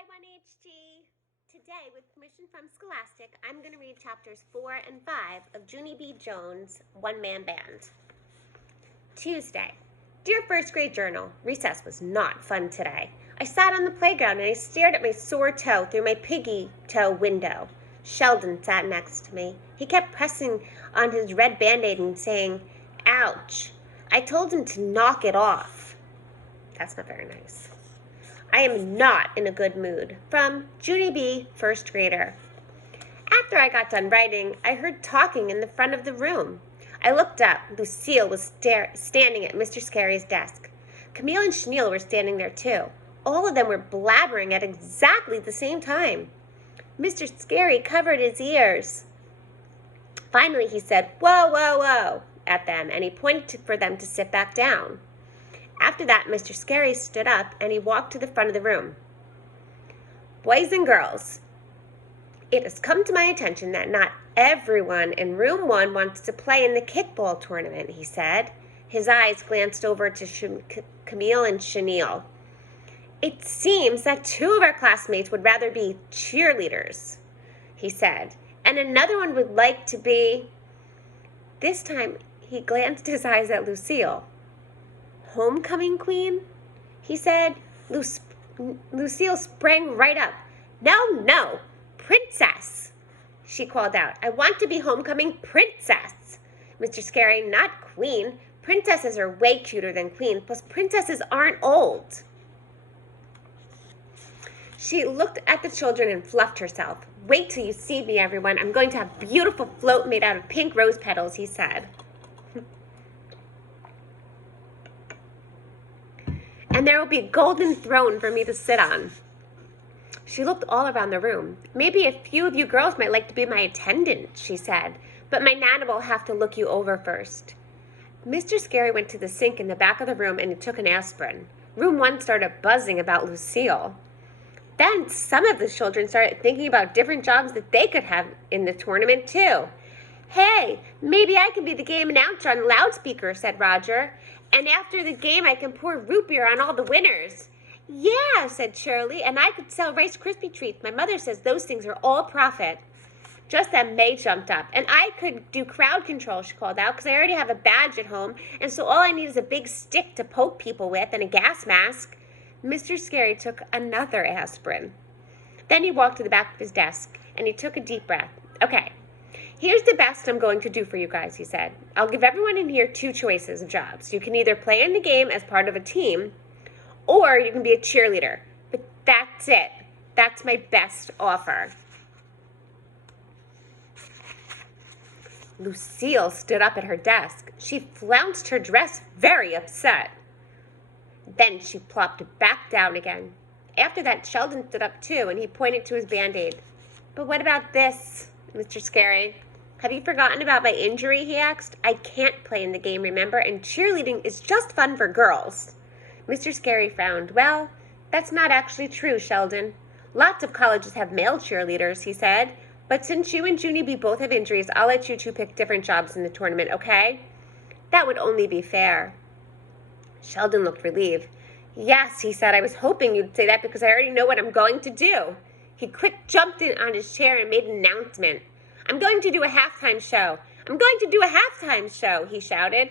Hi, 1HG. Today, with permission from Scholastic, I'm going to read chapters 4 and 5 of Junie B. Jones' One Man Band. Tuesday. Dear first grade journal, recess was not fun today. I sat on the playground and I stared at my sore toe through my piggy toe window. Sheldon sat next to me. He kept pressing on his red Band-Aid and saying, "Ouch." I told him to knock it off. That's not very nice. I am not in a good mood. From Junie B., first grader. After I got done writing, I heard talking in the front of the room. I looked up. Lucille was standing at Mr. Scary's desk. Camille and Chenille were standing there too. All of them were blabbering at exactly the same time. Mr. Scary covered his ears. Finally, he said, "Whoa, whoa, whoa," at them, and he pointed for them to sit back down. After that, Mr. Scary stood up and he walked to the front of the room. "Boys and girls, it has come to my attention that not everyone in room 1 wants to play in the kickball tournament," he said. His eyes glanced over to Camille and Chenille. "It seems that 2 of our classmates would rather be cheerleaders," he said, "and another one would like to be..." This time, he glanced his eyes at Lucille. "Homecoming queen?" he said. Lucille sprang right up. No, princess," she called out. "I want to be homecoming princess." Mr. Scary, "Not queen. Princesses are way cuter than queen, plus princesses aren't old." She looked at the children and fluffed herself. "Wait till you see me, everyone. I'm going to have a beautiful float made out of pink rose petals," he said. "And there will be a golden throne for me to sit on." She looked all around the room. "Maybe a few of you girls might like to be my attendant," she said, "but my Nana will have to look you over first." Mr. Scary went to the sink in the back of the room and he took an aspirin. Room 1 started buzzing about Lucille. Then some of the children started thinking about different jobs that they could have in the tournament too. "Hey, maybe I can be the game announcer on the loudspeaker," said Roger. "And after the game, I can pour root beer on all the winners." "Yeah," said Shirley, "and I could sell Rice Krispie treats. My mother says those things are all profit." Just then May jumped up. "And I could do crowd control," she called out, "because I already have a badge at home, and so all I need is a big stick to poke people with and a gas mask." Mr. Scary took another aspirin. Then he walked to the back of his desk, and he took a deep breath. "Okay. Here's the best I'm going to do for you guys," he said. "I'll give everyone in here 2 choices of jobs. You can either play in the game as part of a team, or you can be a cheerleader. But that's it. That's my best offer." Lucille stood up at her desk. She flounced her dress, very upset. Then she plopped back down again. After that, Sheldon stood up too, and he pointed to his Band-Aid. "But what about this, Mr. Scary? Have you forgotten about my injury?" he asked. "I can't play in the game, remember, and cheerleading is just fun for girls." Mr. Scary frowned. "Well, that's not actually true, Sheldon. Lots of colleges have male cheerleaders," he said. "But since you and Junie B both have injuries, I'll let you 2 pick different jobs in the tournament, okay?" "That would only be fair." Sheldon looked relieved. "Yes," he said, "I was hoping you'd say that because I already know what I'm going to do." He quick jumped in on his chair and made an announcement. "I'm going to do a halftime show. I'm going to do a halftime show," he shouted.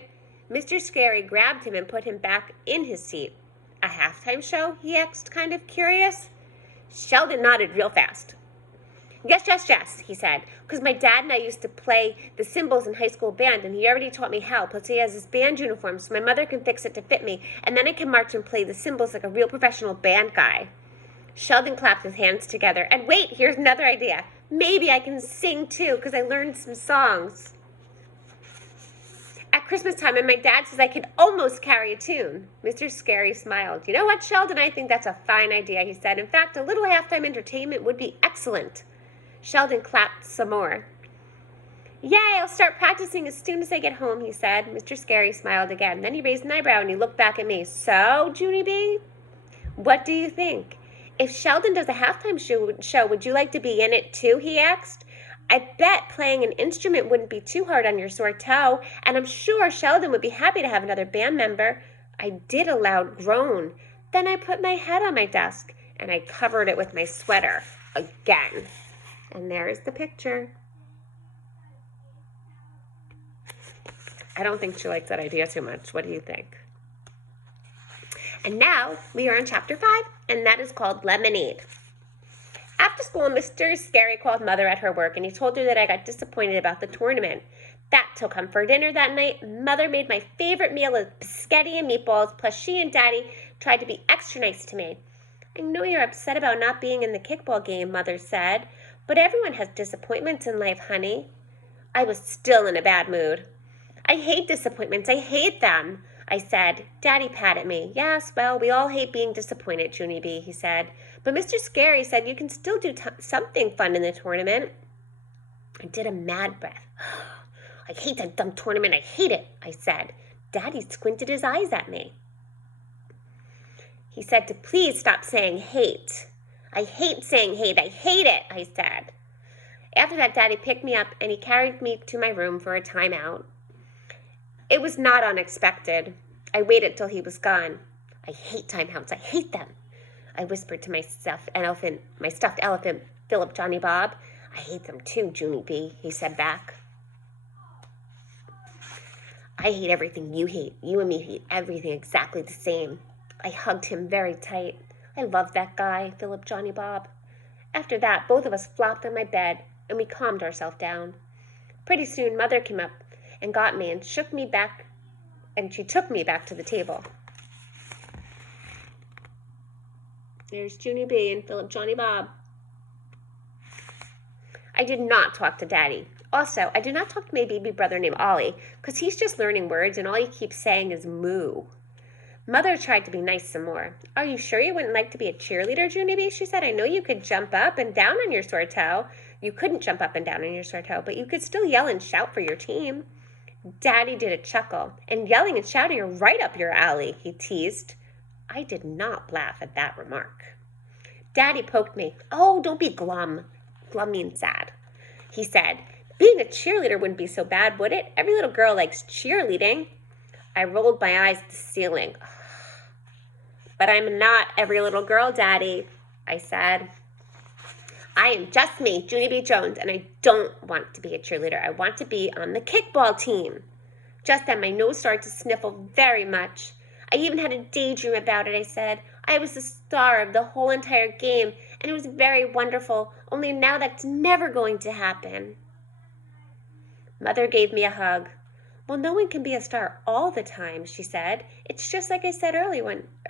Mr. Scary grabbed him and put him back in his seat. "A halftime show?" he asked, kind of curious. Sheldon nodded real fast. Yes, he said, "because my dad and I used to play the cymbals in high school band, and he already taught me how, plus he has his band uniform, so my mother can fix it to fit me, and then I can march and play the cymbals like a real professional band guy." Sheldon clapped his hands together. "And wait, here's another idea. Maybe I can sing too, because I learned some songs at Christmas time, and my dad says I can almost carry a tune." Mr. Scary smiled. "You know what, Sheldon? I think that's a fine idea," he said. "In fact, a little halftime entertainment would be excellent." Sheldon clapped some more. "Yay, I'll start practicing as soon as I get home," he said. Mr. Scary smiled again. Then he raised an eyebrow and he looked back at me. "So, Junie B, what do you think? If Sheldon does a halftime show, would you like to be in it too?" he asked. "I bet playing an instrument wouldn't be too hard on your sore toe, and I'm sure Sheldon would be happy to have another band member." I did a loud groan. Then I put my head on my desk and I covered it with my sweater again. And there's the picture. I don't think she likes that idea too much. What do you think? And now we are on chapter 5, and that is called Lemonade. After school, Mr. Scary called Mother at her work, and he told her that I got disappointed about the tournament. That took him for dinner that night. Mother made my favorite meal of spaghetti and meatballs, plus she and Daddy tried to be extra nice to me. I know you're upset about not being in the kickball game, Mother said, but everyone has disappointments in life, honey. I was still in a bad mood. I hate disappointments. I hate them, I said. Daddy patted me. Yes, well, we all hate being disappointed, Junie B, he said. But Mr. Scary said you can still do something fun in the tournament. I did a mad breath. I hate that dumb tournament. I hate it, I said. Daddy squinted his eyes at me. He said to please stop saying hate. I hate saying hate. I hate it, I said. After that, Daddy picked me up and he carried me to my room for a timeout. It was not unexpected. I waited till he was gone. I hate timeouts. I hate them, I whispered to my stuffed elephant, Philip Johnny Bob. I hate them too, Junie B, he said back. I hate everything you hate. You and me hate everything exactly the same. I hugged him very tight. I loved that guy, Philip Johnny Bob. After that, both of us flopped on my bed, and we calmed ourselves down. Pretty soon, Mother came up and got me and shook me back, and she took me back to the table. There's Junie B and Philip Johnny Bob. I did not talk to Daddy. Also, I did not talk to my baby brother named Ollie, because he's just learning words and all he keeps saying is moo. Mother tried to be nice some more. Are you sure you wouldn't like to be a cheerleader, Junie B? She said, I know you could jump up and down on your sore toe. You couldn't jump up and down on your sore toe, but you could still yell and shout for your team. Daddy did a chuckle, and yelling and shouting are right up your alley, he teased. I did not laugh at that remark. Daddy poked me. Oh, don't be glum. Glum means sad, he said. Being a cheerleader wouldn't be so bad, would it? Every little girl likes cheerleading. I rolled my eyes at the ceiling. But I'm not every little girl, Daddy, I said. I am just me, Junie B. Jones, and I don't want to be a cheerleader. I want to be on the kickball team. Just then, my nose started to sniffle very much. I even had a daydream about it, I said. I was the star of the whole entire game, and it was very wonderful, only now that's never going to happen. Mother gave me a hug. Well, no one can be a star all the time, she said. It's just like I said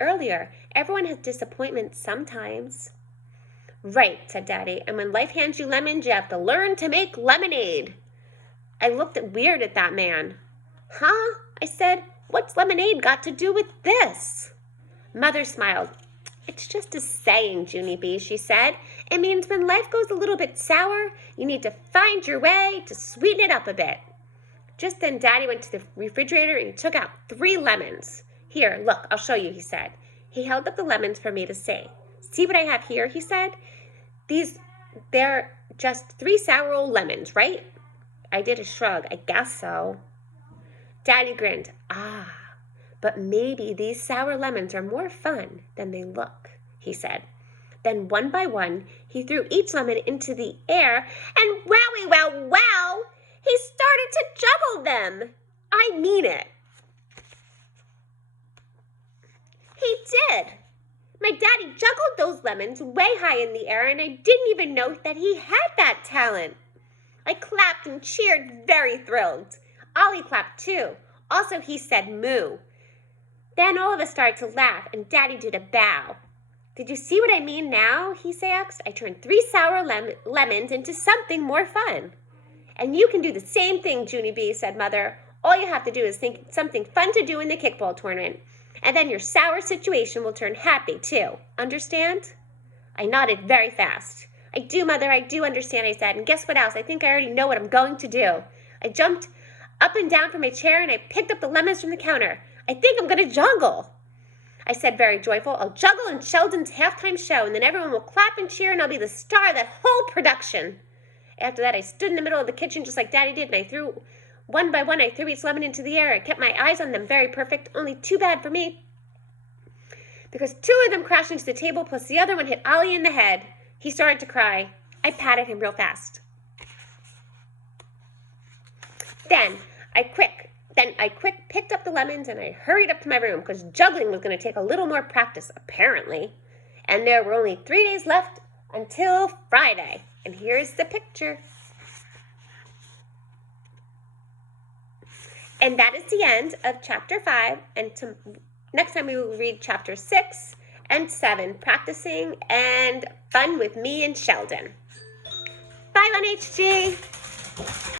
earlier. Everyone has disappointments sometimes. Right, said Daddy, and when life hands you lemons, you have to learn to make lemonade. I looked weird at that man. Huh? I said, what's lemonade got to do with this? Mother smiled. It's just a saying, Junie B, she said. It means when life goes a little bit sour, you need to find your way to sweeten it up a bit. Just then, Daddy went to the refrigerator and took out 3 lemons. Here, look, I'll show you, he said. He held up the lemons for me to see. See what I have here, he said. They're just 3 sour old lemons, right? I did a shrug. I guess so. Daddy grinned. Ah, but maybe these sour lemons are more fun than they look, he said. Then one by one, he threw each lemon into the air, and wowie, wow, he started to juggle them. I mean it. He did. My daddy juggled those lemons way high in the air, and I didn't even know that he had that talent. I clapped and cheered, very thrilled. Ollie clapped too. Also, he said moo. Then all of us started to laugh, and Daddy did a bow. Did you see what I mean now? He asked. I turned 3 sour lemons into something more fun. And you can do the same thing, Junie B, said Mother. All you have to do is think something fun to do in the kickball tournament. And then your sour situation will turn happy, too. Understand? I nodded very fast. I do, Mother, I do understand, I said. And guess what else? I think I already know what I'm going to do. I jumped up and down from my chair, and I picked up the lemons from the counter. I think I'm going to juggle, I said, very joyful. I'll juggle in Sheldon's halftime show, and then everyone will clap and cheer, and I'll be the star of that whole production. After that, I stood in the middle of the kitchen just like Daddy did, and I threw one by one each lemon into the air. I kept my eyes on them, very perfect, only too bad for me. because two of them crashed into the table, plus the other one hit Ollie in the head. He started to cry. I patted him real fast. Then I quick picked up the lemons and I hurried up to my room because juggling was going to take a little more practice, apparently. And there were only 3 days left until Friday. And here's the picture. And that is the end of chapter 5. And next time we will read chapter 6 and 7, practicing and fun with me and Sheldon. Bye, 1HG.